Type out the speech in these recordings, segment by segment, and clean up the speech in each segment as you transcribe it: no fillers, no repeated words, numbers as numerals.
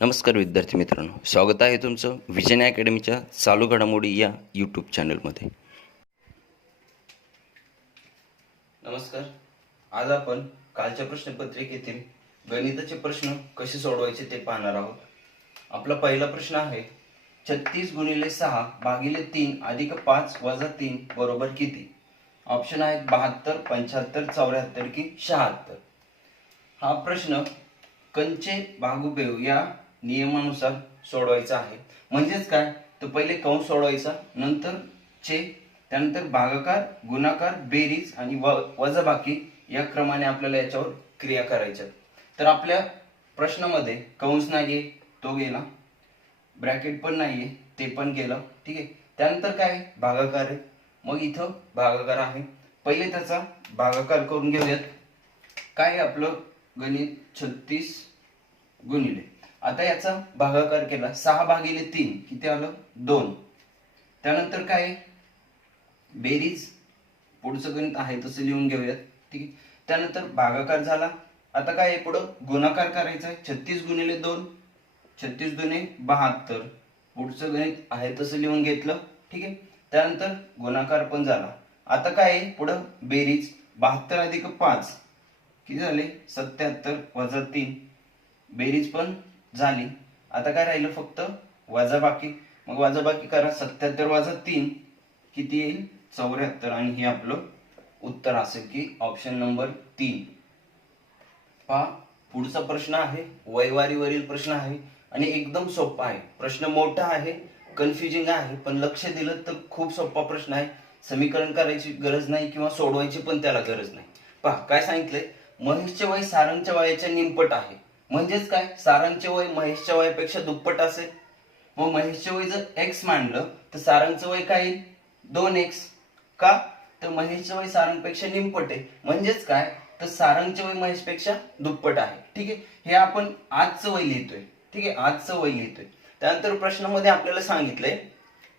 नमस्कार विद्यार्थी मित्रांनो, स्वागत आहे तुमचं विजन अकॅडमीच्या चालू घडामोडी या यूट्यूब चॅनलमध्ये. नमस्कार. आज आपण कालच्या प्रश्नपत्रिकेतील गणिताचे प्रश्न कसे सोडवायचे ते पाहणार आहोत. आपला पहिला प्रश्न आहे 36 गुणिले 6 भागिले 3 अधिक 5 वजा 3 बरोबर किती? ऑप्शन आहेत 72, 75, 74 की 76. हा प्रश्न कंचे भागुबेव या नियमानुसार सोडवायचा आहे. म्हणजेच काय, तर पहिले कंस सोडवायचा, नंतर चे, त्यानंतर भागाकार, गुणाकार, बेरीज आणि वजाबाकी या क्रमाने आपल्याला याच्यावर क्रिया करायच्या. तर आपल्या प्रश्नामध्ये कंस नाहीये, तो गेला, ब्रॅकेट पण नाहीये, ते पण गेलं. ठीक आहे. त्यानंतर काय, भागाकार आहे, मग इथं भागाकार आहे. पहिले त्याचा भागाकार करून घेऊयात. काय आपलं गणित 36 गुणिले, आता याचा भागाकार केला 6 भागिले 3 किती आलं 2. त्यानंतर काय, बेरीज, पुढचं गणित आहे तसं लिहून घेऊयात. ठीक आहे. त्यानंतर भागाकार झाला. आता काय आहे, पुढं गुणाकार करायचा आहे. 36 गुणिले 2, 36 दुने 72, पुढचं गणित आहे तसं लिहून घेतलं. ठीक आहे. त्यानंतर गुणाकार पण झाला. आता काय आहे, पुढं बेरीज, 72 अधिक 5 किती झाले 77 वजा 3, बेरीज पण झाली. आता काय राहिलं, फक्त वजाबाकी. मग वजाबाकी करा, 77 वजा 3 किती येईल 74, आणि हे आपलं उत्तर असेल की ऑप्शन नंबर 3. पहा, पुढचा प्रश्न आहे वैवारीवरील प्रश्न आहे आणि एकदम सोपा आहे. प्रश्न मोठा आहे, कन्फ्युजिंग आहे, पण लक्ष दिलं तर खूप सोपा प्रश्न आहे. समीकरण करायची गरज नाही किंवा सोडवायची पण त्याला गरज नाही. पहा काय सांगितलंय, महेशचे वय सारंगच्या वयाच्या निमपट आहे. म्हणजेच काय, सारंगचे वय महेशच्या वयापेक्षा दुप्पट असेल. मग महेशचे वय जर x मानलं तर सारंगचं वय काय येईल 2x. का, तर महेशचे वय सारंगपेक्षा निमपट आहे. म्हणजेच काय, तर सारंगचे वय महेशपेक्षा दुप्पट आहे. ठीक आहे. हे आपण आजचं वय लिहितोय. ठीक आहे, आजचं वय लिहितोय. त्यानंतर प्रश्नामध्ये आपल्याला सांगितलंय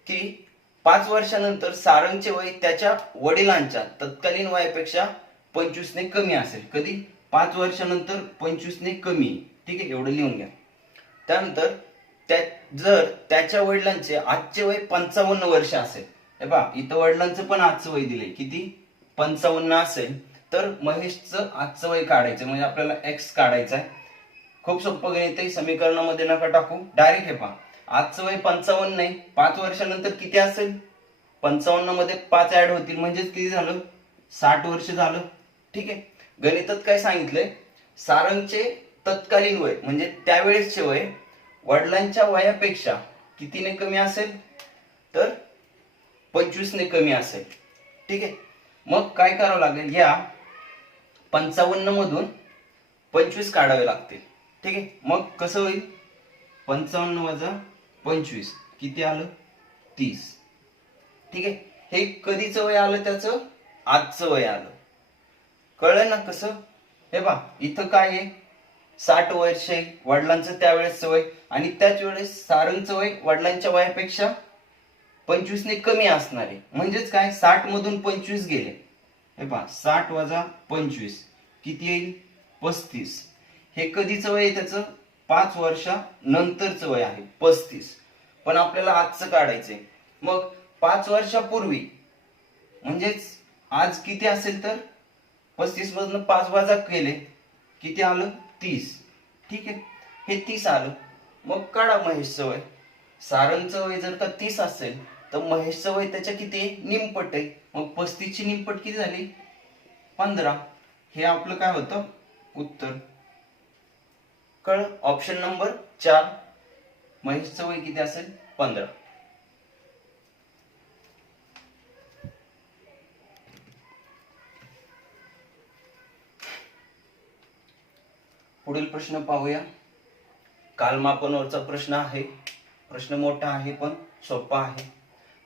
की 5 वर्षानंतर सारंगचे वय त्याच्या वडिलांच्या तत्कालीन वयापेक्षा 25 ने कमी असेल. कधी, 5 वर्षानंतर 25 ने कमी. ठीक आहे, एवढं लिहून घ्या. त्यानंतर जर त्याच्या वडिलांचे आजचे वय 55 वर्ष असेल, हे पहा इथं वडिलांचं पण आजचं वय दिलंय किती 55 असेल, तर महेशचं आजचं वय काढायचं. म्हणजे आपल्याला x काढायचं आहे. खूप सोपं गणित आहे, समीकरणामध्ये नका टाकू, डायरेक्ट हे पहा, आजचं वय 55 नाही, 5 वर्षानंतर किती असेल, 55 मध्ये 5 ऍड होतील, म्हणजेच किती झालं 60 वर्ष झालं. ठीक आहे. गणितात काय सांगितलंय, सारंगचे तत्कालीन वय म्हणजे त्यावेळेसचे वय वडिलांच्या वयापेक्षा कितीने कमी असेल, तर 25 ने कमी असेल. ठीक आहे. मग काय करावं लागेल, या 55 मधून 25 काढावे लागतील. ठीक आहे. मग कसं होईल, 55 वजा 25 किती आलं 30. ठीक आहे. हे कधीचं वय आलं, त्याचं आजचं वय आलं. कळलं ना कसं. हे पहा इथं काय आहे, 60 वर्ष आहे वडिलांचं त्यावेळेस वय, आणि त्याच वेळेस सारंगचं वय वडिलांच्या वयापेक्षा 25 ने कमी असणार आहे. म्हणजेच काय, 60 मधून 25 गेले. हे पहा 60 वजा 25 किती येईल 35. हे कधीचं वय आहे त्याचं, 5 वर्षानंतरचं वय आहे 35. पण आपल्याला आजचं काढायचंय. मग 5 वर्षापूर्वी म्हणजेच आज किती असेल, तर 35 मधून 5 वजा केले किती आलं 30. ठीक आहे. हे 30 आलं. मग काढा महेशचं वय. सारंगचं वय जर का 30 असेल तर महेशचं वय त्याच्या किती आहे, निमपट आहे. मग 35 ची निमपट किती झाली 15. हे आपलं काय होतं उत्तर. कळ, ऑप्शन नंबर 4, महेशचं वय किती असेल 15. पुढील प्रश्न पाहूया. कालमापनावरचा प्रश्न आहे. प्रश्न मोठा आहे पण सोपा आहे.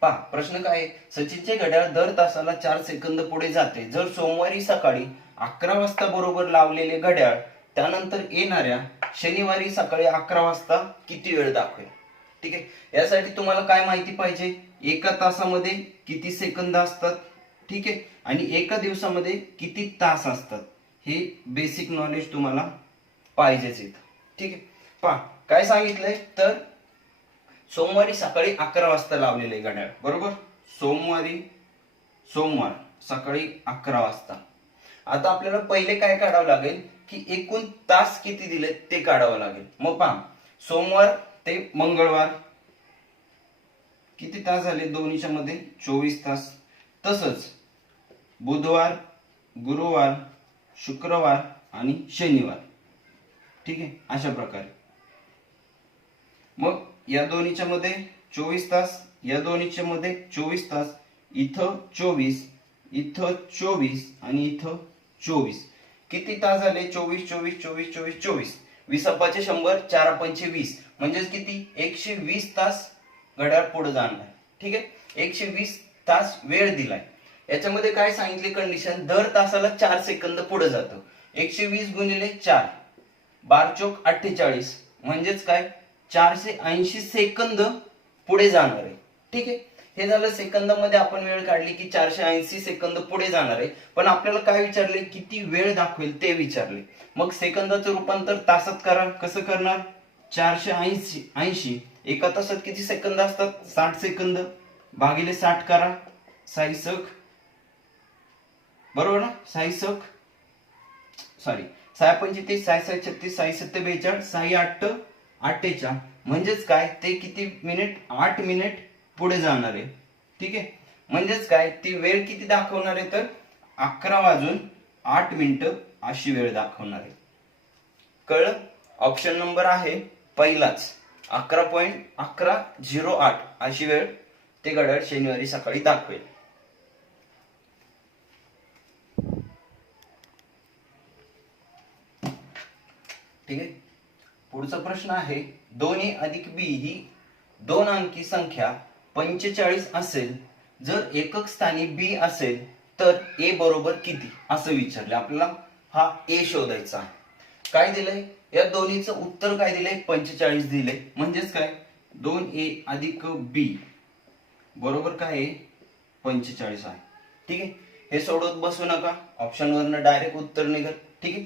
पहा प्रश्न काय आहे, सचिनचे घड्याळ दर तासाला 4 सेकंद पुढे जाते. जर सोमवारी सकाळी 11 वाजता बरोबर लावलेले घड्याळ त्यानंतर येणाऱ्या शनिवारी सकाळी 11 वाजता किती वेळ दाखवेल. ठीक आहे. यासाठी तुम्हाला काय माहिती पाहिजे, एका तासामध्ये किती सेकंद असतात. ठीक आहे. आणि एका दिवसामध्ये किती तास असतात, हे बेसिक नॉलेज तुम्हाला पाहिजेच इथं. ठीक आहे. पहा काय सांगितलंय तर सोमवारी सकाळी 11 वाजता लावलेलं आहे घड्याळ, बरोबर. सोमवार सकाळी 11 वाजता. आता आपल्याला पहिले काय काढावं लागेल की एकूण तास किती दिले ते काढावं लागेल. मग पहा, सोमवार ते मंगळवार किती तास झाले दोन्हीच्या मध्ये, 24 तास. तसंच बुधवार, गुरुवार, शुक्रवार आणि शनिवार, ठीक आहे, अशा प्रकारे. मग या दोन्हीच्या मध्ये 24 तास, या दोन्हीच्या मध्ये 24 तास, इथं 24, इथं 24 आणि इथं 24. किती तास झाले? 24 24 24 24 24. 20 अपाचे 100, 4 पंचे 20, म्हणजेच किती? 120 तास घड्याळ पुढे जाणार, ठीक आहे. 120 तास वेळ दिलाय. याच्यामध्ये काय सांगितले कंडिशन, दर तासाला 4 सेकंद पुढे जातं. 120 गुणिले 4, 12 चोक 48, म्हणजेच काय 480 सेकंद पुढे जाणार आहे, ठीक आहे. हे झालं सेकंदामध्ये आपण वेळ काढली की 480 सेकंद पुढे जाणार आहे. पण आपल्याला काय विचारले, किती वेळ दाखवेल ते विचारले. मग सेकंदाचं रूपांतर तासात करा. कसं करणार? 480, एका तासात किती सेकंद असतात? 60 सेकंद, भागिले 60 करा. 6 बरोबर ना? 6 पंचे 30, 6 36, 6 7 42, 6 8 48, म्हणजेच काय ते किती मिनिट? 8 मिनिट पुढे जाणार आहे, ठीक आहे. म्हणजेच काय ती वेळ किती दाखवणार आहे तर 11 वाजून 8 मिनिटं अशी वेळ दाखवणार आहे. कळलं? ऑप्शन नंबर आहे पहिलाच, 11.1108 अशी वेळ ते घड्याळ शनिवारी सकाळी दाखवेल. ठीक आहे. पुढचा प्रश्न आहे, 2a अधिक b ही 2 अंकी संख्या 45 असेल, जर एकक स्थानी b असेल तर a बरोबर किती, असं विचारले आपल्याला. हा a शोधायचा आहे. काय दिलंय? या दोन्हीचं उत्तर काय दिलंय? 45 दिले. म्हणजेच काय 2a अधिक b बरोबर काय आहे? 45 आहे, ठीक आहे. हे सोडवत बसू नका, ऑप्शन वरनं डायरेक्ट उत्तर निघेल, ठीक आहे.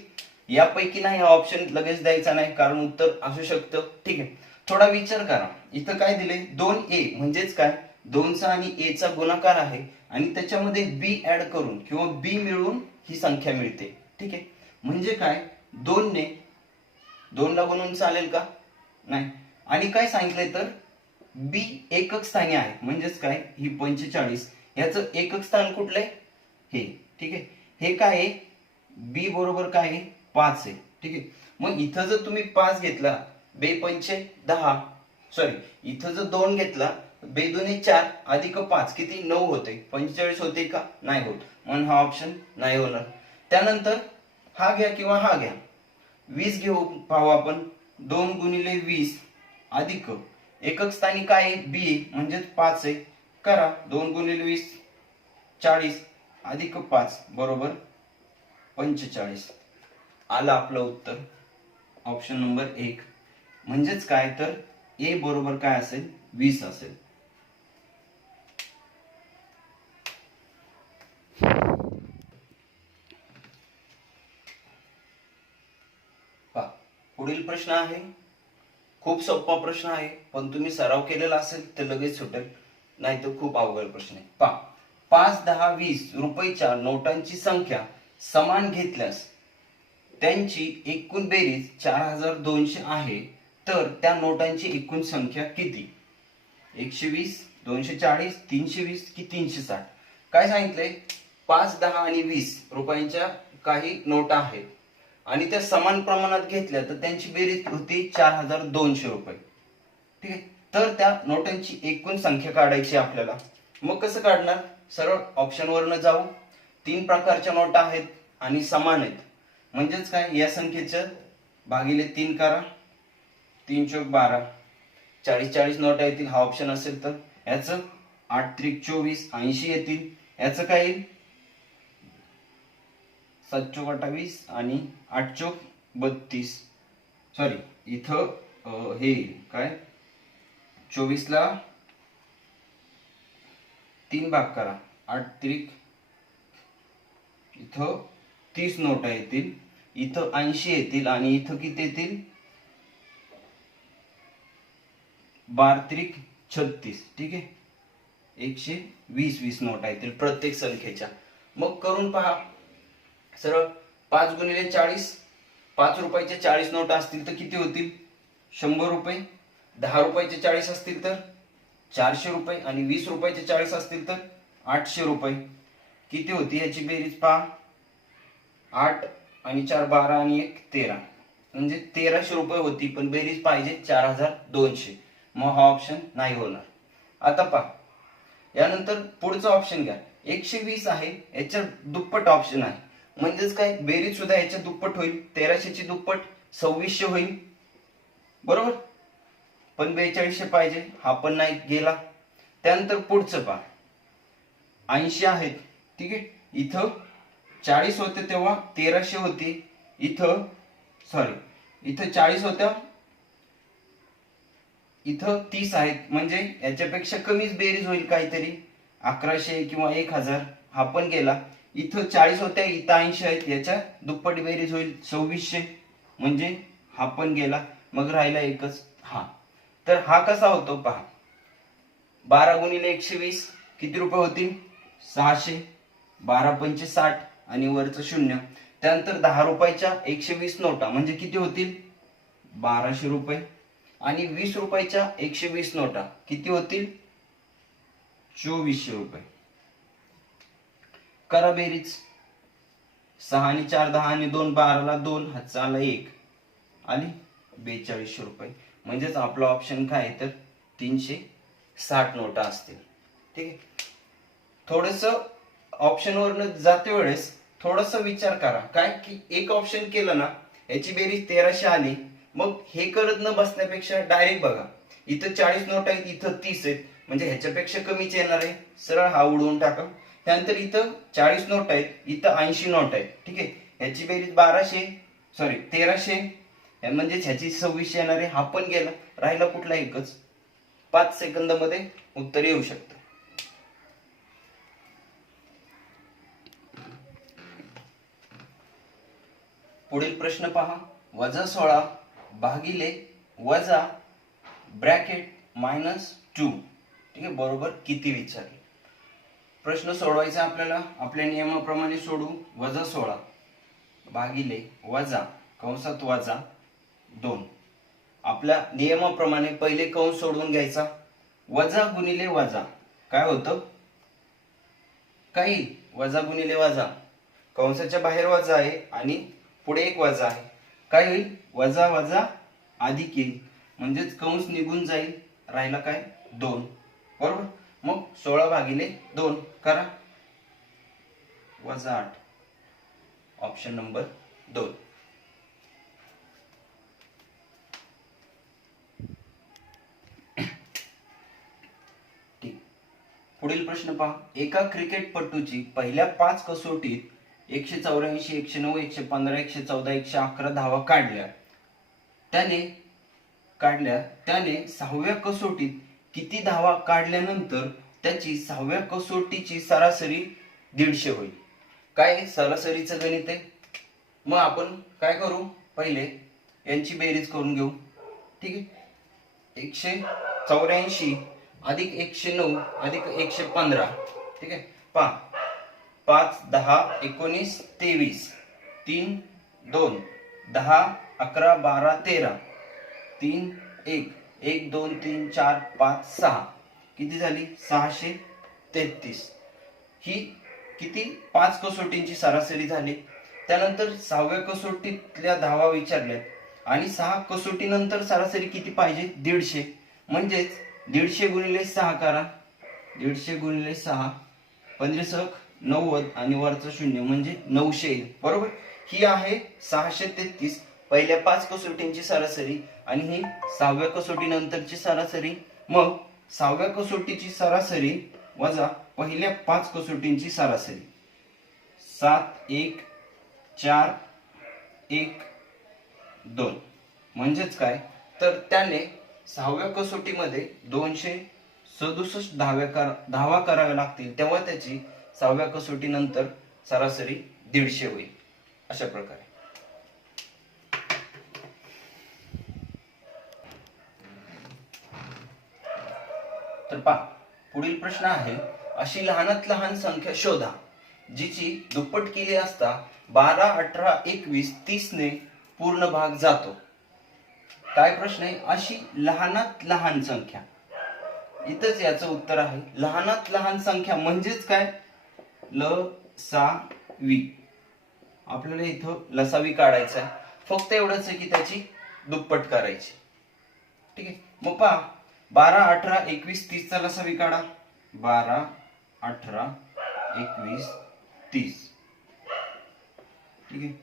यापैकी नाही, हा ऑप्शन लगेच द्यायचा नाही कारण उत्तर असू शकतं, ठीक आहे. थोडा विचार करा. इथं काय दिले? 2a म्हणजेच काय 2चा आणि a चा गुणाकार आहे आणि त्याच्यामध्ये b ऍड करून किंवा b मिळून ही संख्या मिळते, ठीक आहे. म्हणजे काय 2 ने 2 ला गुणून चालेल का? नाही. आणि काय सांगितलंय तर b एकक स्थानी आहे, म्हणजेच काय ही 45, याचं एकक स्थान कुठलंय? हे, ठीक आहे. हे काय आहे? b बरोबर काय आहे? 5 आहे, ठीक आहे. मग इथं जर तुम्ही 5 घेतला, 2 पंचे 10, इथं जर 2 घेतला, 2 दुने 4 अधिक 5 किती? 9 होते. 45 होते का? नाही होत, म्हणून हा ऑप्शन नाही होणार. त्यानंतर हा घ्या किंवा हा घ्या, 20 घेऊ पाहू आपण. 2 गुणिले 20 अधिक एकक स्थानी काय आहे? b, म्हणजेच 5 आहे. करा. 2 गुणिले 20 40 अधिक 5 बरोबर 45. आलं आपलं उत्तर, ऑप्शन नंबर 1. म्हणजेच काय तर a बरोबर काय असेल? 20 असेल. पुढील प्रश्न आहे, खूप सोपा प्रश्न आहे, पण तुम्ही सराव केलेला असेल तर लगेच सुटेल, नाही तर खूप अवघड प्रश्न आहे. 5, 10, 20 रुपयाच्या नोटांची संख्या समान घेतल्यास त्यांची एकूण बेरीज 4200 आहे, तर त्या नोटांची एकूण संख्या किती? 120, 240, 320 की 360? काय सांगितलंय? 5, 10 आणि 20 रुपयांच्या काही नोटा आहेत आणि त्या समान प्रमाणात घेतल्या तर त्यांची बेरीज होती 4200 रुपये, ठीक आहे. तर त्या नोटांची एकूण संख्या काढायची आपल्याला. मग कसं काढणार? सरळ ऑप्शन वरनं जाऊ. 3 प्रकारच्या नोटा आहेत आणि समान आहेत, म्हणजेच काय या संख्येचं भागिले 3 करा. 3 चोक 12, 40 नोटा येतील हा ऑप्शन असेल तर. याचं 8 त्रिक 24, 80 येतील. याचं काय येईल? 7 चोक 28 आणि 8 चोक 32. इथं हे काय 24 ला 3 भाग करा. 8 त्रिक इथं 30 नोटा येतील, इथं 80 येतील आणि इथं किती येतील? 12 36, ठीक आहे. 120 नोट आहेत प्रत्येक संख्येच्या. मग करून पहा सरळ. 5 गुणिले 40, 5 रुपयाच्या 40 नोटा असतील तर किती होतील? 100 रुपये. 10 रुपयाचे 40 असतील तर 400 रुपये आणि 20 रुपयाचे 40 असतील तर 800 रुपये. किती होती याची बेरीज पहा. 8 आणि 4 12 आणि 1 13, म्हणजे 1300 रुपये होती. पण बेरीज पाहिजे 4200. मग हा ऑप्शन नाही होणार. आता पहा यानंतर पुढचा ऑप्शन घ्या. 120 आहे, याच्या दुप्पट ऑप्शन आहे. म्हणजेच काय, बेरीज सुद्धा याच्या दुप्पट होईल. 1300 ची दुप्पट 2600 होईल, बरोबर. पण 4200 पाहिजे, हा पण नाही गेला. त्यानंतर पुढचं पहा. 80 आहेत, ठीक आहे. इथं 40 होते तेव्हा 1300 होती. इथं 40 होत्या, इथं 30 आहेत. म्हणजे याच्यापेक्षा कमीच बेरीज होईल काहीतरी, 1100 किंवा 1000. हा पण गेला. इथं 40 होत्या, इथं 80 आहेत. याच्या दुप्पट बेरीज होईल 2600, म्हणजे हा पण गेला. मग राहिला एकच हा. तर हा कसा होतो पहा. 12 गुणिले 120 किती रुपये होतील? 600. 12 पंचे 60 आणि वरचं 0. त्यानंतर 10 रुपयाच्या 120 नोटा म्हणजे किती होतील? 1200 रुपये. आणि 20 रुपयाच्या 120 नोटा किती होतील? 2400 रुपये. करा बेरीज. 6 आणि 4 10 आणि 2 12ला 2, हातचा आला 1 आणि 4200 रुपये. म्हणजेच आपला ऑप्शन काय आहे तर 360 नोटा असतील, ठीक आहे. थोडस ऑप्शन वरनं जाते वेळेस थोडस विचार करा. काय की एक ऑप्शन केलं ना, याची बेरीज 1300 आली. मग हे करत न बसण्यापेक्षा डायरेक्ट बघा. इथं 40 नोट आहेत, इथं 30 आहेत, म्हणजे ह्याच्यापेक्षा कमीच येणार आहे. सरळ हा उडवून टाका. त्यानंतर इथं 40 नोट आहेत, इथं 80 नोट आहेत, ठीक आहे. ह्याची बेरीज 1300 म्हणजेच ह्याची 2600 येणार आहे. हा पण गेला. राहिला कुठला एकच. 5 सेकंदामध्ये उत्तर येऊ शकतं. पुढील प्रश्न पहा. -16 भागिले वजा ब्रॅकेट -2, ठीक आहे, बरोबर किती विचारले. प्रश्न सोडवायचा आपल्याला. आपल्या नियमाप्रमाणे सोडू. -16 भागिले वजा कंसात वजा 2. आपल्या नियमाप्रमाणे पहिले कंस सोडवून घ्यायचा. वजा गुणिले वजा काय होतं? काही वजा गुणिले वजा, कंसाच्या बाहेर वजा आहे आणि पुढे एक वजा आहे. काय होईल? वजा वजा अधिक येईल, म्हणजेच कंस निघून जाईल. राहिला काय? 2, बरोबर. मग 16 भागिले 2 करा. -8, ऑप्शन नंबर 2. पुढील प्रश्न पहा. एका क्रिकेटपटूची पहिल्या 5 कसोटीत 184, 109, 115, 114, 111 धावा काढल्या. त्याने 6व्या कसोटीत किती धावा काढल्यानंतर त्याची 6व्या कसोटीची सरासरी 150 होईल. काय सरासरीचं गणित आहे. मग आपण काय करू, पहिले यांची बेरीज करून घेऊ, ठीक आहे. 184 अधिक 109 अधिक 115, ठीक आहे. पहा 5 10 19 23, 3 2 10 11 12 13, 3 1 1 2 3 4 5 6, किती झाली? 633. ही किती? 5 कसोटींची सरासरी झाली. त्यानंतर 6व्या कसोटीतल्या धावा विचारल्यात आणि 6 कसोटी नंतर सरासरी किती पाहिजे? 150. म्हणजेच 150 गुणिले 6 करा. 150 गुणिले 6 15 90 आणि वरचं 0 म्हणजे 900 येईल, बरोबर. ही आहे 633 पहिल्या 5 कसोटींची सरासरी आणि ही 6व्या कसोटी नंतरची सरासरी. मग 6व्या कसोटीची सरासरी वजा पहिल्या 5 कसोटींची सरासरी. 7 1 4 1 2, म्हणजेच काय तर त्याने 6व्या कसोटीमध्ये 267 धावा कराव्या लागतील, तेव्हा त्याची 6व्या कसोटी नंतर सरासरी 150 होईल. अशा प्रकारे. तर पहा, पुढील प्रश्न आहे, अशी लहानात लहान संख्या शोधा जिची दुप्पट केली असता 12, 18, 21, 30 ने पूर्ण भाग जातो. काय प्रश्न आहे? अशी लहानात लहान संख्या. इथंच याचं उत्तर आहे. लहानात लहान संख्या म्हणजेच काय? लसावी. आपल्याला इथं लसावी काढायचा आहे. फक्त एवढंच आहे की त्याची दुप्पट करायची. ठीक आहे. मग पहा, 12, 18, 21, 30 चा लसावी काढा. 12, 18, 21, 30. ठीक आहे.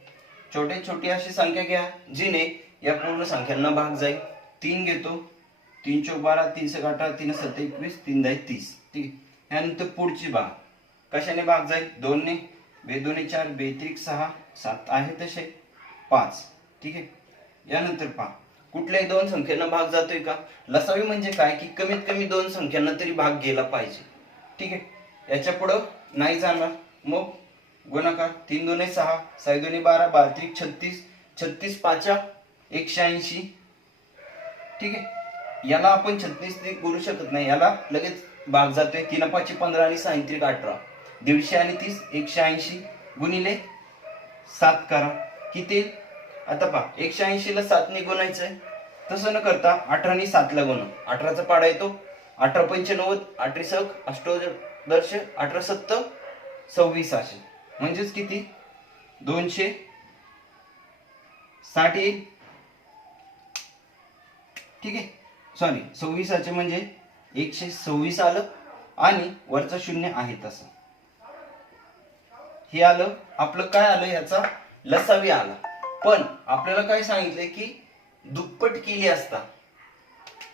छोटे छोटी अशी संख्या घ्या जिने या पूर्ण संख्यांना भाग जाईल. 3 घेतो. 3 चौक 12, 3 सक 18, 3 7 21, 3 10 30. ठीक आहे. यानंतर पुढची भाग कशाने भाग जाईल? 2 ने. 2 2 4, 2 3 6, 7 आहे तसे 5. ठीक आहे. यानंतर पहा, कुठल्याही दोन संख्यांना भाग जातोय का? लसावी म्हणजे काय की कमीत कमी दोन संख्यांना तरी भाग गेला पाहिजे. ठीक आहे. याच्या पुढं नाही जाणार. मग गुणाकार 3 2 6, 6 2 12, 12 3 36, 36 5 180. ठीक आहे. याला आपण 36 ने बोलू शकत नाही, याला लगेच भाग जातोय. 3 5 15 आणि 6 3 18, 150 आणि 30 180 गुणिले 7 करा. किती? आता पहा, 180 ला 7 ने गुणायचंय. तसं न करता 18 ने 7 ला गुणा. 18 चा पाडा येतो 18 95, 18 सक अष्टोदर्श 18 7 26. म्हणजेच किती? 260 येईल. ठीक आहे. सॉरी, 26 म्हणजे 126 आलं आणि वरचा शून्य आहे तसं. हे आलं आपलं. काय आलं? याचा लसावी आला. पण आपल्याला काय सांगितलंय की दुप्पट केली असता.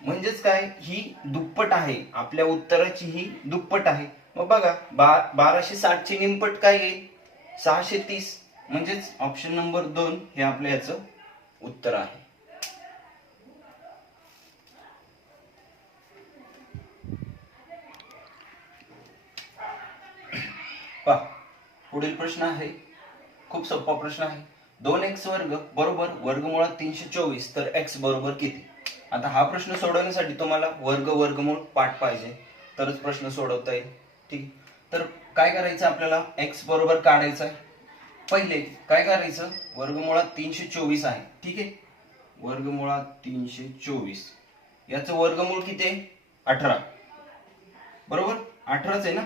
म्हणजेच काय? ही दुप्पट आहे. आपल्या उत्तराची ही दुप्पट आहे. मग बघा, 1260 ची निमपट काय येईल? 630. म्हणजेच ऑप्शन नंबर 2 हे आपल्या याचं उत्तर आहे. पहा, पुढील प्रश्न आहे, खूप सोपा प्रश्न आहे. 2x वर्ग बरोबर वर्गमुळात 324 तर x बरोबर किती? आता हा प्रश्न सोडवण्यासाठी तुम्हाला वर्गमूळ पाठ पाहिजे तरच प्रश्न सोडवता येईल. ठीक. तर काय करायचं? आपल्याला x बरोबर काढायचं आहे. पहिले काय करायचं? वर्गमुळात 324 आहे. ठीक आहे. वर्गमुळात 324 याचं वर्गमूळ किती आहे? 18. बरोबर, 18च आहे ना?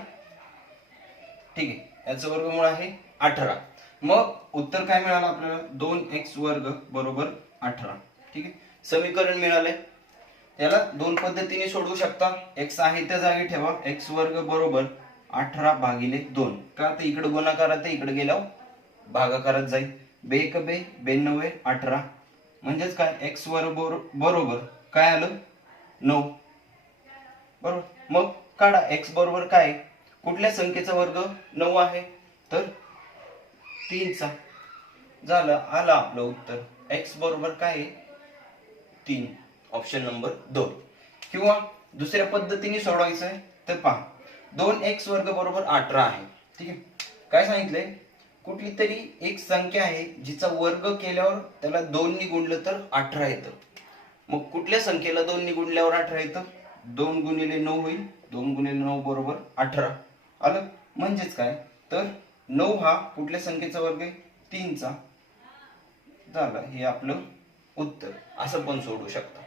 ठीक आहे. याचं वर्गमूळ आहे 18. मग उत्तर काय मिळालं आपल्याला? 2x वर्ग बरोबर 18. ठीक आहे. समीकरण मिळालंय. याला दोन पद्धतीने सोडवू शकता. x आहे त्या जागी ठेवा. x वर्ग बरोबर 18 भागिले 2. का? तर इकडे गुणाकारात आहे, इकडे गेल्यावर भागाकारात जाईल. 2 1 2, 92, 18. म्हणजेच काय? x वर्ग बरोबर काय आलं? 9. बरोबर. मग काढा x बरोबर काय? कुठल्या संख्येचा वर्ग 9 आहे? तर 3 चा. झालं, आलं आपलं उत्तर. x बरोबर काय? 3. Option number 2. किंवा दुसऱ्या पद्धतीने सोडवायचं आहे तर पहा, 2x वर्ग बरोबर 18 आहे. ठीक आहे. काय सांगितलंय? कुठली तरी एक संख्या आहे जिचा वर्ग केल्यावर त्याला 2 ने गुणलं तर 18 येतं. मग कुठल्या संख्येला 2 ने गुणल्यावर 18 येतं? 2 गुणिले 9 होईल. 2 गुणिले 9 बरोबर 18. आलं. म्हणजेच काय? तर 9 हा कुठल्या संख्येचा वर्ग आहे? 3 चा. झालं, हे आपलं उत्तर. असं पण सोडू शकता.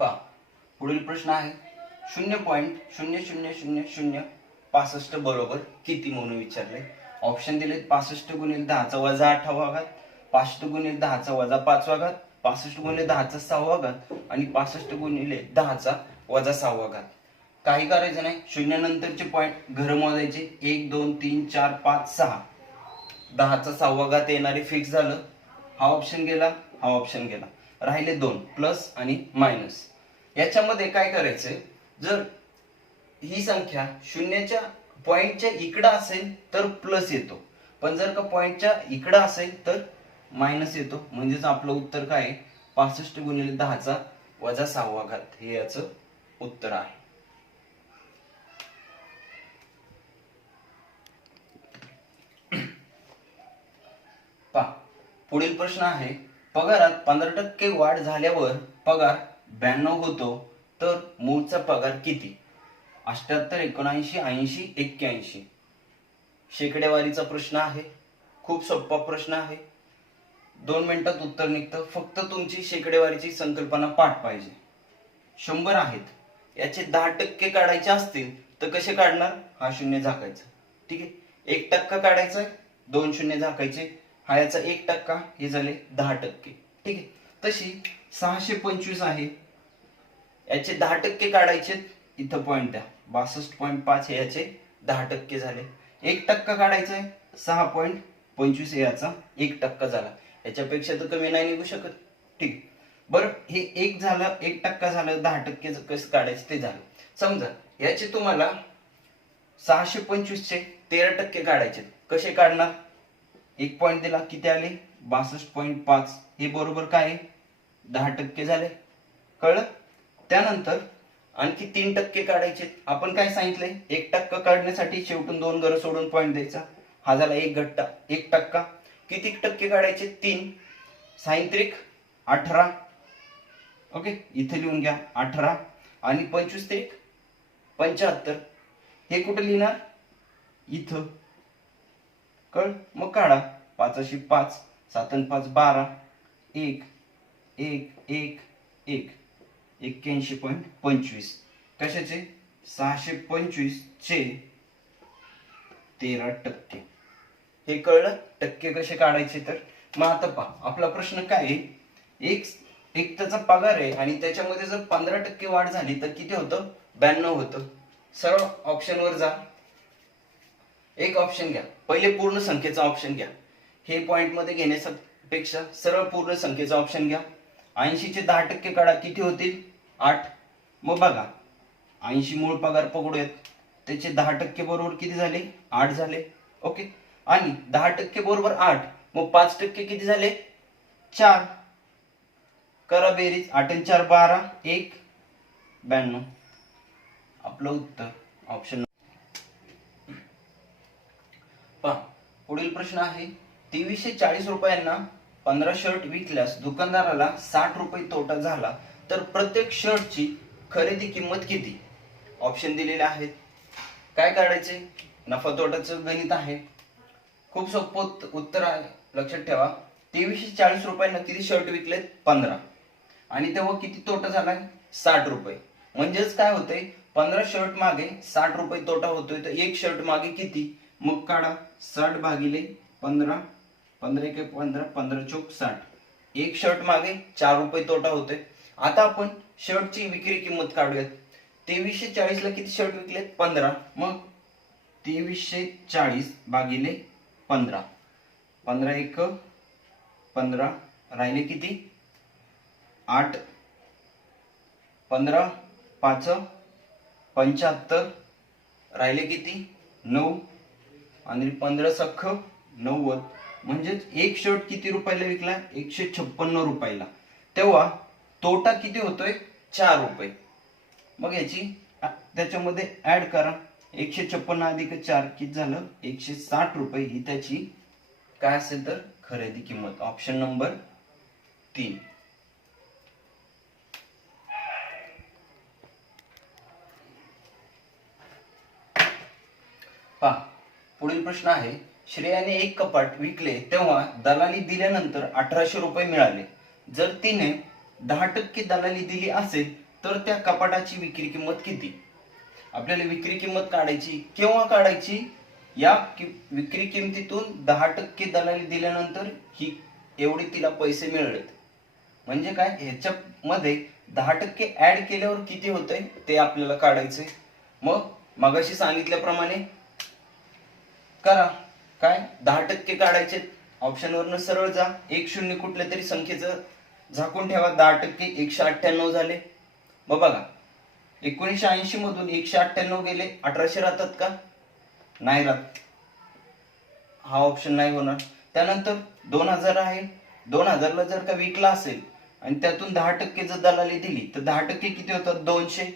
पहा, पुढील प्रश्न आहे, 0.000065 बरोबर किती म्हणून विचारले. ऑप्शन दिलेत 65 गुणिले 10 चा वजा 8वा घात, 65 गुणिले 10 चा वजा 5वा घात, 65 गुणिले 10 चा 6वा घात आणि 65 गुणिले 10 चा वजा 6वा घात. काही करायचं नाही. शून्य नंतरचे पॉइंट घर मोजायचे. 1 2 3 4 5 6. 10 चा 6वा घात येणारे फिक्स झालं. हा ऑप्शन गेला, हा ऑप्शन गेला. राहिले 2 प्लस आणि मायनस. याच्यामध्ये काय करायचंय? जर ही संख्या शून्याच्या पॉइंटच्या इकडं असेल तर प्लस येतो, पण जर का पॉइंटच्या इकडं असेल तर मायनस येतो. म्हणजेच आपलं उत्तर काय आहे? 65 गुणिले 10 चा वजा 6वा घात हे याचं उत्तर आहे. पहा, पुढील प्रश्न आहे, पगारात 15% वाढ झाल्यावर पगार 92 होतो, तर मूळचा पगार किती? 78, 79, 80, 81. शेकडेवारीचा प्रश्न आहे. खूप सोपा प्रश्न आहे. 2 मिनिटात उत्तर निघतं. फक्त तुमची शेकडेवारीची संकल्पना पाठ पाहिजे. 100 आहेत, याचे 10% काढायचे असतील तर कसे काढणार? हा शून्य झाकायचा. ठीक आहे. 1% काढायचा, 2 शून्य झाकायचे, हा याचा 1%, हे झाले 10%. ठीक आहे. तशी 625 आहे, याचे 10% काढायचे, इथं पॉईंट द्या, 62.5 हे याचे 10% झाले. 1% काढायचा आहे, 6.25 हे याचा 1% झाला. याच्यापेक्षा तर कमी नाही निघू शकत. ठीक. बरं, हे 1 झालं, 1% झालं, 10% कसं काढायचं ते झालं. समजा याचे तुम्हाला 625 चे 13% काढायचे. कसे काढणार? 1 पॉईंट दिला, किती आले? 62.5. हे बरोबर काय आहे? 10% झाले. कळलं? त्यानंतर आणखी 3% काढायचे. आपण काय सांगितलंय? 1% काढण्यासाठी शेवटून 2 घरं सोडून पॉईंट द्यायचा. हा झाला 1%. किती टक्के काढायचे? 3. सायंत्रिक 18. ओके, इथे लिहून घ्या 18. आणि 25 त्रिक 75. हे कुठे लिहिणार? इथं. कळ? मग काढा. 5 5, 7 5 12, 1 1 1 1, 81.25. कशाचे? 625 चे 13%. हे कळलं? टक्के कसे काढायचे तर. मग आता पहा, आपला प्रश्न काय आहे? एक त्याचा पगार आहे आणि त्याच्यामध्ये जर 15% वाढ झाली तर किती होतं? 92 होतं. सरळ ऑप्शन वर जा. एक ऑप्शन घ्या. पहिले पूर्ण संख्येचा ऑप्शन घ्या. हे पॉइंट मध्ये घेण्यापेक्षा सरळ पूर्ण संख्येचा ऑप्शन घ्या. 80 चे 10% काढा, किती होतील? 8. मग बघा, 80 मूळ पगार पकडूयात, त्याचे 10% बरोबर किती झाले? 8 झाले. ओके. आणि 10% बरोबर 8, मग 5% किती झाले? 4. करा बेरीज. 8 आणि 4 12, 1 92. आपलं उत्तर ऑप्शन. पहा, पुढील प्रश्न आहे. 2340 रुपयांना 15 शर्ट विकल्यास दुकानदाराला 60 रुपये तोटा झाला, तर प्रत्येक शर्टची खरेदी किंमत किती? ऑप्शन दिलेले आहेत. काय काढायचे? नफा तोटाचं गणित आहे. खूप सोपं उत्तर आहे, लक्षात ठेवा. 2340 रुपयांना किती शर्ट विकलेत? 15. आणि तेव्हा किती तोटा झालाय? 60 रुपये. म्हणजेच काय होतंय? 15 शर्ट मागे 60 रुपये तोटा होतोय, तर एक शर्ट मागे किती? मग काढा. 60 भागिले 15, 15 1 15, 15 चौक 60. एक शर्ट मागे 4 रुपये तोटा होतोय. आता आपण शर्टची विक्री किंमत काढूयात. 2340 ला किती शर्ट विकलेत? 15. मग 2340 भागिले 15, 15 1 15, राहिले किती? 8. 15 5 75, राहिले किती? 9. आणि 15 सख्ख 90. म्हणजेच एक शर्ट किती रुपयाला विकला? 156 रुपयाला. तेव्हा तोटा किती होतोय? 4 रुपये. मग याची त्याच्यामध्ये ऍड करा. 156 अधिक 4 किती झालं? 160 रुपये ही त्याची काय असेल तर खरेदी किंमत. Option number 3. पहा, पुढील प्रश्न आहे. श्रेयाने एक कपाट विकले तेव्हा दलाली दिल्यानंतर 1800 रुपये मिळाले. जर तिने 10% दलाली दिली असेल तर त्या कपाटाची विक्री किंमत किती? आपल्याला विक्री किंमत काढायची. केव्हा काढायची? या विक्री किमतीतून 10% दलाली दिल्यानंतर ही एवढे तिला पैसे मिळालेत. म्हणजे काय? ह्याच्यामध्ये 10% ऍड केल्यावर किती होतंय ते आपल्याला काढायचंय. मग मगाशी सांगितल्याप्रमाणे करा. काय? 10% काढायचे. ऑप्शन वरनं सरळ जा. एक शून्य कुठल्या तरी संख्येचं झाकून ठेवा. 10% 198 झाले. मग बघा, 1980 मधून 198 गेले, 1800 राहतात का? नाही राहत. हा ऑप्शन नाही होणार. त्यानंतर 2000 आहे. 2000 ला जर का विकला असेल आणि त्यातून 10% जर दलाली दिली तर 10% किती होतात? 200.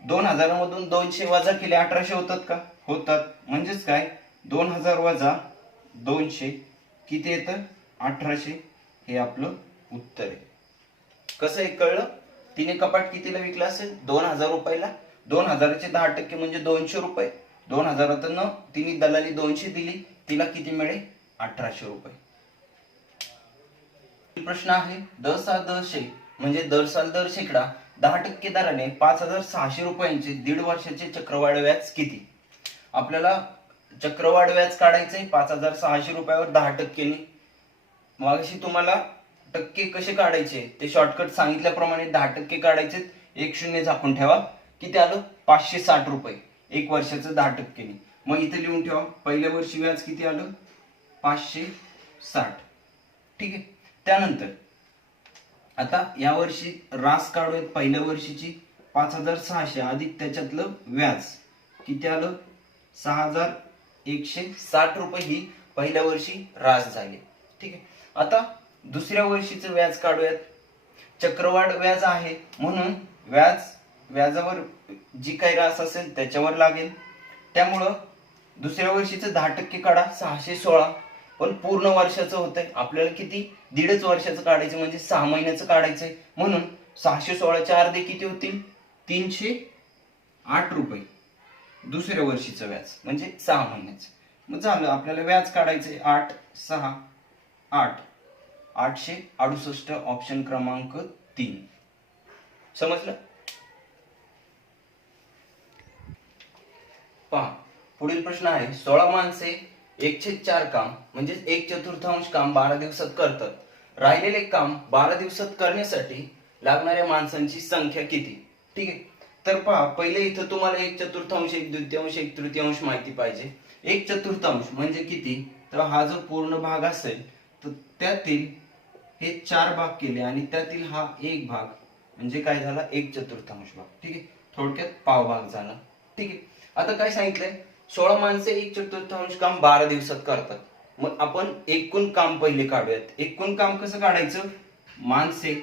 2000 मधून 200 वजा केले 1800 होतात का? होतात. म्हणजेच काय? 2000 वजा 200 किती येतं? 1800. हे आपलं उत्तर आहे. कसं हे कळलं? तिने कपाट कितीला विकलं असेल? 2000 रुपयाला. 2000चे 10% म्हणजे 200 रुपये. 2000 तिने दलाली 200 दिली, तिला किती मिळेल? 1800 रुपये. प्रश्न आहे, दर म्हणजे दर शेकडा 10% दराने 5600 रुपयांचे 1.5 वर्षाचे चक्रवाढ व्याज किती? आपल्याला चक्रवाढ व्याज काढायचंय 5600 रुपयावर 10%. मगाशी तुम्हाला टक्के कसे काढायचे ते शॉर्टकट सांगितल्याप्रमाणे 10% काढायचे. 1 शून्य झाकून ठेवा. किती आलं? 560 रुपये 1 वर्षाचं 10%. मग इथे लिहून ठेवा, पहिल्या वर्षी व्याज किती आलं? 560. ठीक आहे. त्यानंतर आता या वर्षी रास काढूयात. पहिल्या वर्षीची 5600 अधिक त्याच्यातलं व्याज किती आलं? 6160 रुपये ही पहिल्या वर्षी रास झाली. ठीक आहे. आता दुसऱ्या वर्षीचं व्याज काढूयात. चक्रवाढ व्याज आहे म्हणून व्याजावर जी काही रास असेल त्याच्यावर लागेल. त्यामुळं दुसऱ्या वर्षीचं 10% काढा, 616. पण पूर्ण वर्षाचं होतंय आपल्याला किती? 1.5 वर्षाचं काढायचं म्हणजे 6 महिन्याचं काढायचंय. म्हणून 616चे अर्धे किती होतील? 308 रुपये दुसऱ्या वर्षीचं व्याज म्हणजे 6 महिन्याचं. मग झालं, आपल्याला व्याज काढायचंय 8 6 8 868. ऑप्शन क्रमांक 3. समजलं? पहा, पुढील प्रश्न आहे, 16 माणसे 1/4 काम म्हणजे 1/4 काम 12 दिवसात करतात. राहिलेले काम 12 दिवसात करण्यासाठी लागणाऱ्या माणसांची संख्या किती? ठीक आहे. तर पहा, पहिले इथं तुम्हाला 1/4, 1/2, 1/3 माहिती पाहिजे. 1/4 म्हणजे किती? तर हा जो पूर्ण भाग असेल तर त्यातील हे 4 भाग केले आणि त्यातील हा 1 भाग म्हणजे काय झाला? 1/4 भाग. ठीक आहे. थोडक्यात पाव भाग झाला. ठीक आहे. आता काय सांगितलंय? 16 माणसे 1/4 काम 12 दिवसात करतात. मग आपण एकूण काम पहिले काढूयात. एकूण काम कसं काढायचं? माणसे,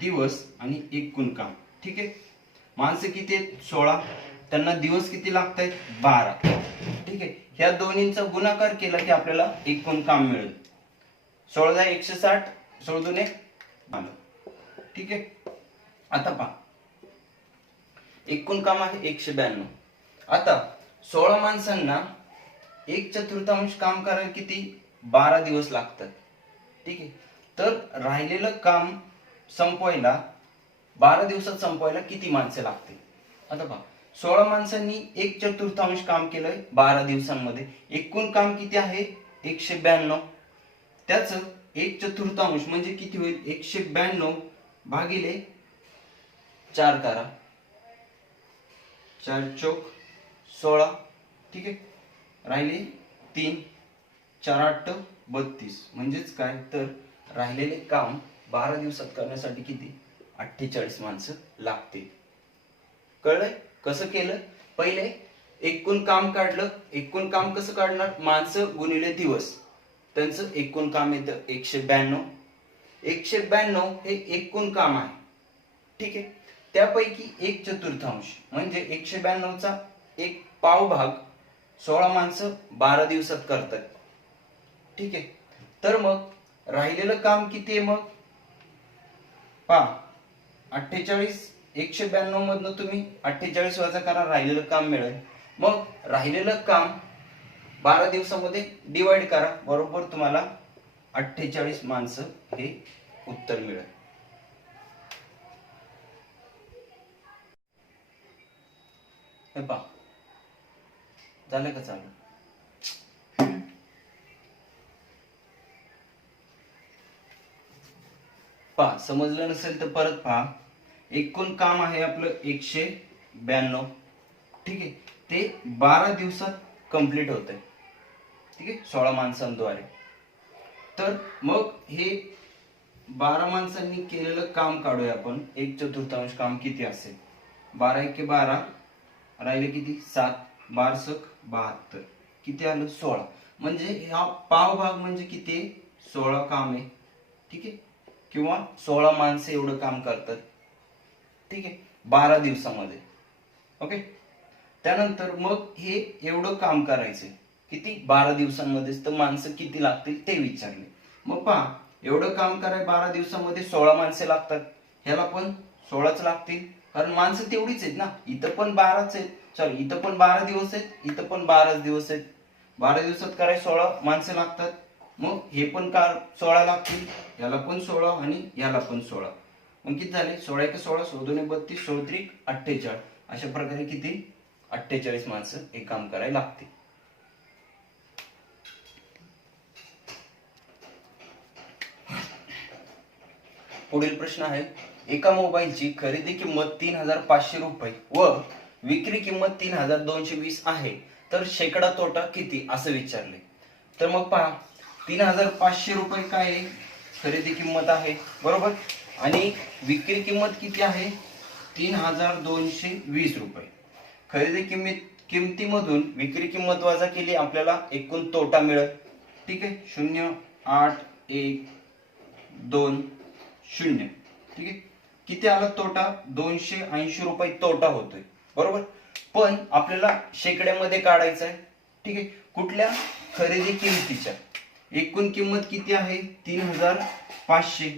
दिवस आणि एकूण काम. ठीक आहे. माणसे किती आहेत? 16. त्यांना दिवस किती लागतायत? 12. ठीक आहे. ह्या दोन्हींचा गुणाकार केला की आपल्याला एकूण काम मिळेल. 16 160, 16 दुने आलं. ठीक आहे. आता पहा, एकूण काम आहे 192. आता 16 माणसांना 1/4 काम करायला किती? 12 दिवस लागतात. ठीक आहे. तर राहिलेलं काम संपवायला 12 दिवसात संपवायला किती माणसे लागतील? आता पहा, 16 माणसांनी 1/4 काम केलंय 12 दिवसांमध्ये. एकूण काम किती आहे? 192. त्याच 1/4 म्हणजे किती होईल? 192 भागिले 4 करा. 4 चौक 16. ठीक आहे. राहिले 3, 4 8 32. म्हणजेच काय? तर राहिलेले काम 12 दिवसात करण्यासाठी किती? 48 माणसं लागतील. कळलंय कसं केलं? पहिले एकूण काम काढलं. एकूण काम कसं काढणार? माणसं गुणिले दिवस. त्यांचं एकूण काम येतं 192. 192 हे एकूण काम आहे. ठीक आहे. त्यापैकी 1/4 म्हणजे 192चा 1 पाव भाग 16 माणसं 12 दिवसात करतात. ठीक आहे. तर मग राहिलेलं काम किती आहे? मग पहा, 48. 192 मधनं तुम्ही 48 वजा करा, राहिलेलं काम मिळेल. मग राहिलेलं काम 12 दिवसामध्ये डिवाइड करा, बरोबर तुम्हाला 48 माणसं हे उत्तर मिळेल. हे पहा, झालं का? चालू. पहा, समजलं नसेल तर परत पहा. एकूण काम आहे आपलं 192. ठीक आहे. ते 12 दिवसात कंप्लीट होतंय. ठीक आहे. 16 माणसांद्वारे. तर मग हे 12 माणसांनी केलेलं काम काढूया आपण. 1/4 काम किती असेल? 12 1 12, राहिले किती? 7. 12 72. किती आलं? 16. म्हणजे हा पाव भाग म्हणजे किती? 16 काम आहे. ठीक आहे. किंवा 16 माणसं एवढं काम करतात. ठीक आहे. 12 दिवसामध्ये. ओके. त्यानंतर मग हे एवढं काम करायचंय किती? 12 दिवसांमध्येच. तर माणसं किती लागतील ते विचारले. मग पहा, एवढं काम कराय 12 दिवसामध्ये 16 माणसे लागतात, ह्याला पण 16च लागतील, कारण माणसं तेवढीच आहेत ना. इथं पण 12च आहेत, सॉरी इथं पण 12 दिवस आहेत, इथं पण 12 दिवस आहेत. 12 दिवसात कराय 16 माणसं लागतात, मग हे पण 16 लागतील, याला पण 16 आणि याला पण 16. मग किती झाले? 16 एक 16, 16 32, 16 48. अशा प्रकारे किती? 48 माणसं हे काम करायला लागतील. पुढील प्रश्न आहे, एका मोबाईलची खरेदी किंमत 3500 रुपये व विक्री किंमत 3220 आहे, तर शेकडा तोटा किती असं विचारले. तर मग पहा, 3500 रुपये काय आहे? खरेदी किंमत आहे, बरोबर, आणि विक्री किंमत किती आहे? 3220 रुपये. खरेदी किमतीमधून विक्री किंमत वजा केली, आपल्याला एकूण तोटा मिळेल. ठीक आहे, 0 8 1 2 0. ठीक आहे, किती आला तोटा? 280 रुपये तोटा होतोय, बरोबर. पण आपल्याला शेकड्यामध्ये काढायचं आहे. ठीक आहे, कुठल्या? खरेदी किमतीच्या. एकूण किंमत किती आहे? 3500.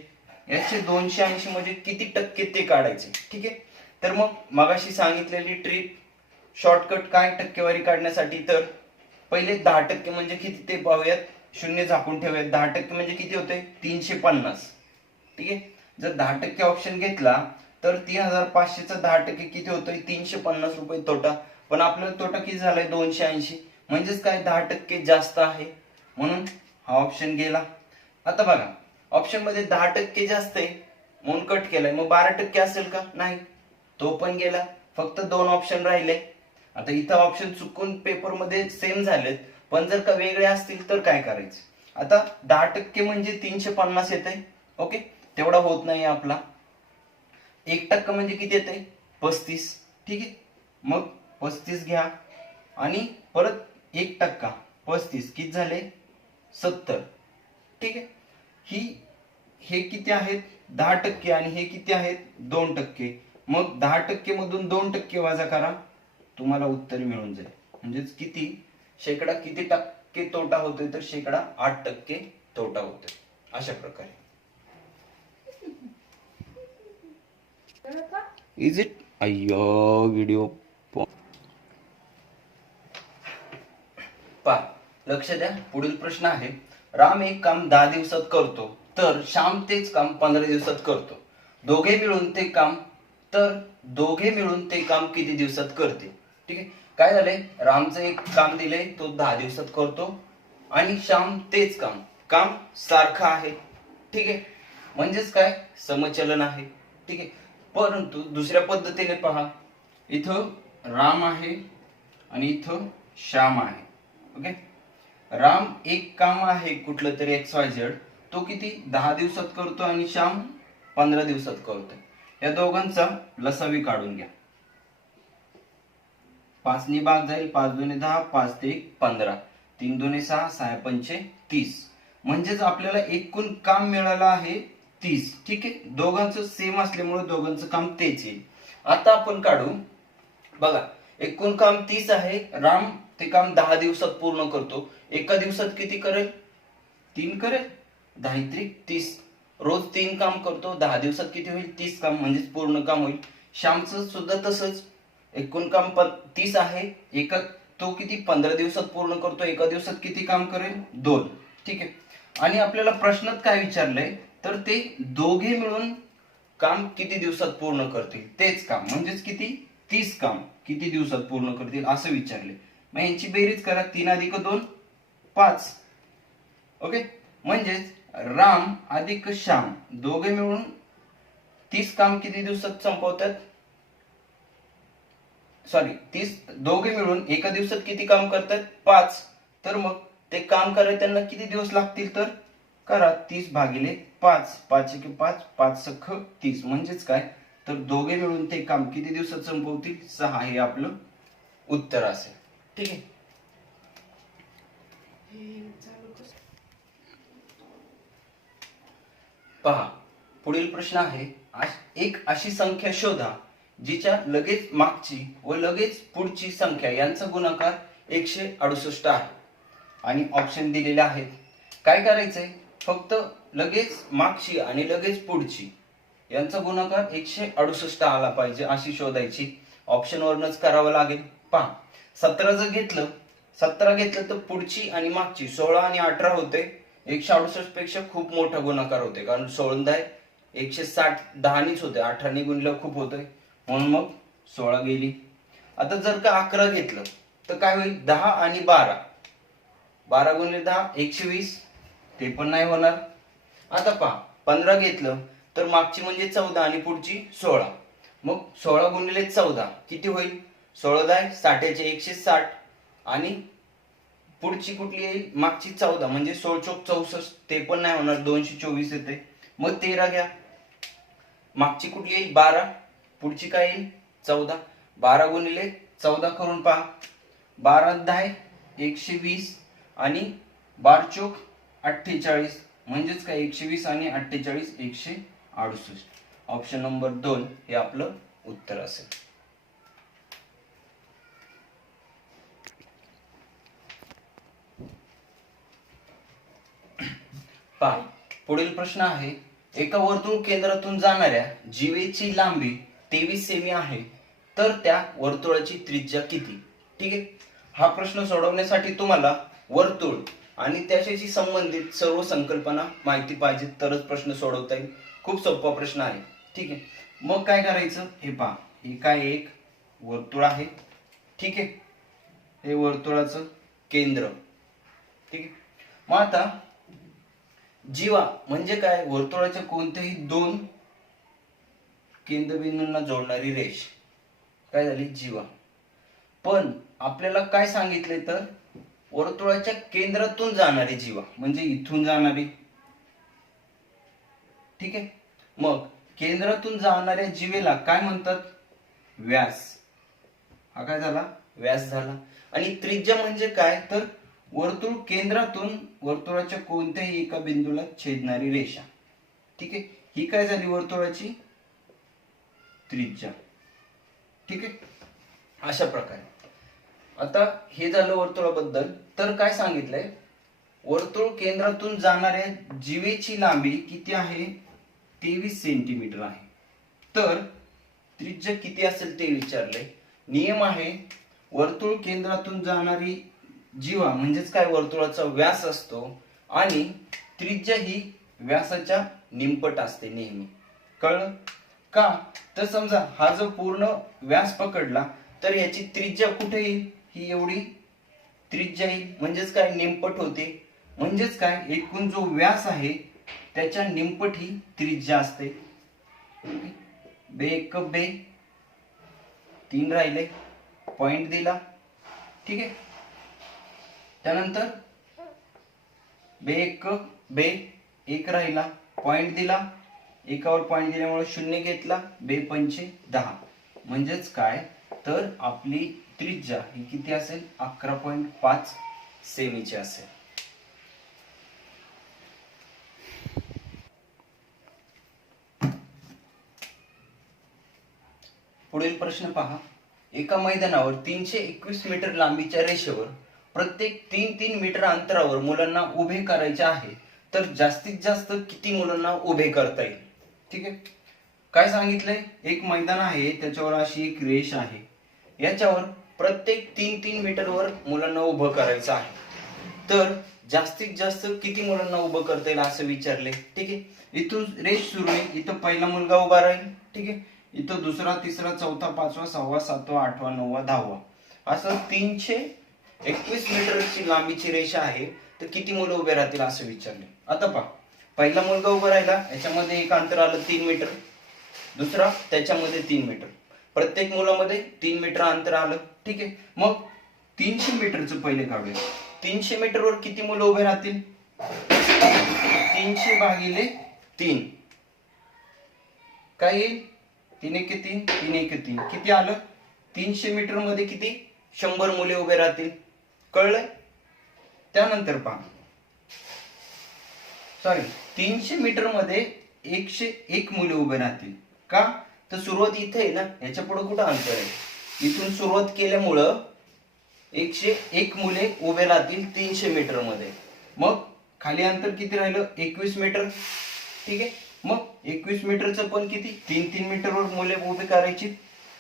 याचे 280 म्हणजे किती टक्के ते काढायचे. ठीक आहे, तर मग मगाशी सांगितलेली ट्रिक शॉर्टकट काय टक्केवारी काढण्यासाठी, तर पहिले 10% म्हणजे किती ते पाहूयात. शून्य झाकून ठेवूयात. 10% म्हणजे किती होते? 350. ठीक आहे, जर 10% ऑप्शन घेतला तर 3500 चा 10% किती होतोय? 350 रुपये तोटा. पण आपल्याला तोटा किती झालाय? 280. म्हणजेच काय? 10% जास्त आहे, म्हणून हा ऑप्शन गेला. आता बघा, ऑप्शन मध्ये 10% जास्त आहे म्हणून कट केलाय. मग 12% असेल का? नाही, तो पण गेला. फक्त 2 ऑप्शन राहिले. आता इथं ऑप्शन चुकून पेपर मध्ये सेम झालेत, पण जर का वेगळे असतील तर काय करायचं? आता 10% म्हणजे 350 येते. ओके, तेवढा होत नाही आपला. 1% म्हणजे किती येते? 35. ठीक आहे, मग 35 घ्या आणि परत 1% 35 किती झाले? 70. ठीक आहे, हे किती आहेत? 10% आणि हे किती आहेत? 2%. मग 10% मधून 2% वजा करा, तुम्हाला उत्तर मिळून जाईल. म्हणजेच किती? शेकडा किती टक्के तोटा होतोय? तर शेकडा 8% तोटा होतोय. अशा प्रकारे. Is it? अय्यो, व्हिडिओ पा लक्ष द्या. पुढील प्रश्न आहे, राम एक काम 10 दिवसात करतो, तर श्याम तेच काम 15 दिवसात करतो. दोघे मिळून ते काम किती दिवसात करते? ठीक आहे, काय झालंय? रामचं एक काम दिलंय, तो 10 दिवसात करतो आणि श्याम तेच काम सारखं आहे. ठीक आहे, म्हणजेच काय? समचलन आहे. ठीक आहे, परंतु दुसऱ्या पद्धतीने पहा, इथं राम आहे आणि इथं श्याम आहे. ओके, राम एक काम आहे कुठलं तरी XYZ, तो किती? 10 दिवसात करतो आणि श्याम 15 दिवसात करतो. या दोघांचा लसावी काढून घ्या. 5 ने भाग जाईल, 5 दुने 10, 5 ते 1 15, 3 दुने 6, 6 पंचे 30. म्हणजेच आपल्याला एकूण काम मिळालं आहे 30. ठीक आहे, दोघांचं सेम असल्यामुळे दोघांचं काम तेच येईल. आता आपण काढू. बघा, एकूण काम 30 आहे. राम ते काम 10 दिवसात पूर्ण करतो. एका दिवसात किती करेल? 3 करेल. 10 त्रिक 30. रोज 3 काम करतो. 10 दिवसात किती होईल? 30 काम, म्हणजेच पूर्ण काम होईल. श्यामचं सुद्धा तसंच. एकूण काम 30 आहे. तो किती? 15 दिवसात पूर्ण करतो. एका दिवसात किती काम करेल? 2. ठीक आहे, आणि आपल्याला प्रश्नात काय विचारलंय? तर ते दोघे मिळून काम किती दिवसात पूर्ण करतील? तेच काम, म्हणजेच किती? 30 काम किती दिवसात पूर्ण करतील असं विचारले. मग यांची बेरीज करा. 3 अधिक 2 5. ओके, म्हणजेच राम अधिक श्याम दोघे मिळून 30 काम किती दिवसात संपवतात? सॉरी, 30 दोघे मिळून एका दिवसात किती काम करतात? 5. तर मग ते काम करायला त्यांना किती दिवस लागतील? तर करा 30 भागिले 5. 5 1 5, 5 सख 30. म्हणजेच काय? तर दोघे मिळून ते काम किती दिवसात संपवतील? 6. हे आपलं उत्तर असेल. ठीक आहे, पहा पुढील प्रश्न आहे, एक अशी संख्या शोधा जिच्या लगेच मागची व लगेच पुढची संख्या यांचा गुणाकार 168 आहे आणि ऑप्शन दिलेले आहेत. काय करायचंय? फक्त लगेच मागची आणि लगेच पुढची यांचा गुणाकार 168 आला पाहिजे अशी शोधायची. ऑप्शन वरनच करावं लागेल. पहा 17 जर घेतलं 17 घेतलं तर पुढची आणि मागची 16 आणि 18 होते. 168 पेक्षा खूप मोठा गुणाकार होते कारण 16 160 10नीच होते, 18नी गुणलं खूप होतंय म्हणून मग 16 गेली. आता जर का 11 घेतलं तर काय होईल 10 आणि 12 12 गुणिले 10 120 ते पण नाही होणार. आता पहा 15 घेतलं तर मागची म्हणजे 14 आणि पुढची 16 मग 16 गुणिले 14 किती होईल 16 60चे 160 आणि पुढची कुठली येईल मागची 14 म्हणजे 16 चोक 64 ते पण नाही होणार 224 येते. मग 13 घ्या मागची कुठली येईल 12 पुढची काय येईल 14 12 गुणिले 14 करून पहा 12 10 120 आणि 12 चोक 48 म्हणजेच काय 120 आणि 48 168. ऑप्शन नंबर 2 हे आपलं उत्तर असेल. पहा पुढील प्रश्न आहे एका वर्तुळ केंद्रातून जाणाऱ्या जीवेची लांबी 23 सेमी आहे तर त्या वर्तुळाची त्रिज्या किती. ठीक आहे. हा प्रश्न सोडवण्यासाठी तुम्हाला वर्तुळ आणि त्याच्याशी संबंधित सर्व संकल्पना माहिती पाहिजे तरच प्रश्न सोडवता येईल. खूप सोपा प्रश्न आहे. ठीक आहे. मग काय करायचं हे पहा हे काय एक वर्तुळ आहे. ठीक आहे. हे वर्तुळाचं केंद्र. ठीक आहे. मग आता जीवा म्हणजे काय वर्तुळाच्या कोणत्याही दोन केंद्रबिंदूंना जोडणारी रेष काय झाली जीवा. पण आपल्याला काय सांगितले तर वर्तुळाच्या केंद्रातून जाणारी जीवा म्हणजे इथून जाणारी. ठीक आहे. मग केंद्रातून जाणाऱ्या जीवेला काय म्हणतात व्यास. हा काय झाला व्यास झाला. आणि त्रिज्या म्हणजे काय तर वर्तुळ केंद्रातून वर्तुळाच्या कोणत्याही एका बिंदूला छेदणारी रेषा. ठीक आहे. ही काय झाली वर्तुळाची त्रिज्या. ठीक आहे. अशा प्रकारे आता हे झालं वर्तुळाबद्दल. तर काय सांगितलंय वर्तुळ केंद्रातून जाणाऱ्या जीवेची लांबी किती आहे 23 सेंटीमीटर आहे. तर त्रिज्या किती असेल ते विचारले. नियम आहे वर्तुळ केंद्रातून जाणारी जीवा म्हणजेच काय वर्तुळाचा व्यास असतो आणि त्रिज्या ही व्यासाच्या निमपट असते नेहमी. कळलं का. तर समजा हा जो पूर्ण व्यास पकडला तर याची त्रिज्या कुठे येईल ही एवढी त्रिज्या येईल म्हणजेच काय निमपट होते. म्हणजेच काय एकूण जो व्यास आहे त्याच्या निमपट ही त्रिज्या असते. बे एक बे 3 राहिले पॉइंट दिला. ठीक आहे. त्यानंतर बे एक राहिला पॉइंट दिला. एकावर पॉइंट दिल्यामुळे 0 घेतला. बे 5 10 म्हणजेच काय तर आपली त्रिज्या ही किती असेल 11.5 सेमीची असेल. पुढील प्रश्न पहा एका मैदानावर 321 मीटर लांबीच्या रेषेवर प्रत्येक 3-3 मीटर अंतरावर मुलांना उभे करायचे आहे तर जास्तीत जास्त किती मुलांना उभे करता येईल. ठीक आहे. काय सांगितलंय एक मैदान आहे त्याच्यावर अशी एक रेष आहे याच्यावर प्रत्येक 3-3 मीटरवर मुलांना उभं करायचं आहे तर जास्तीत जास्त किती मुलांना उभं करता येईल असं विचारले. ठीक आहे. इथून रेष सुरू आहे. इथं पहिला मुलगा उभा राहील. ठीक आहे. इथं दुसरा तिसरा चौथा पाचवा सहावा सातवा आठवा नववा 10वा असं 321 मीटरची लांबीची रेषा आहे तर किती मुलं उभे राहतील असं विचारले. आता पहा पहिला मुलगा उभा राहिला याच्यामध्ये एक अंतर आलं 3 मीटर. दुसरा त्याच्यामध्ये 3 मीटर. प्रत्येक मुलामध्ये 3 मीटर अंतर आलं. ठीक आहे. मग 300 मीटरचं पहिले काढूया. 300 मीटरवर किती मुलं उभे राहतील 300 भागिले 3 काय येईल 3 1 3 3 1 3 किती आलं 300 मीटर मध्ये किती 100 मुले उभे राहतील. कळलंय. त्यानंतर पहा सॉरी 300 मीटर मध्ये 101 मुले उभे राहतील. का तर सुरुवात इथे आहे ना याच्या पुढे कुठं अंतर आहे. इथून सुरुवात केल्यामुळं 101 मुले उभे राहतील 300 मीटर मध्ये. मग खाली अंतर किती राहिलं 21 मीटर. ठीक आहे, मग 21 मीटरचं पण किती 3 मीटरवर मुले उभे करायची.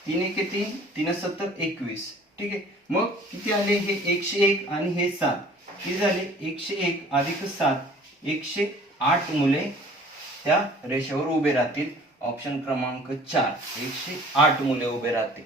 3 1 3 3 70 21. ठीक आहे, मग किती आले हे 101 आणि हे 7 किती झाले 101 अधिक 7 108 मुले त्या रेषेवर उभे राहतील. ऑप्शन क्रमांक 4 108 मुले उभे राहतील.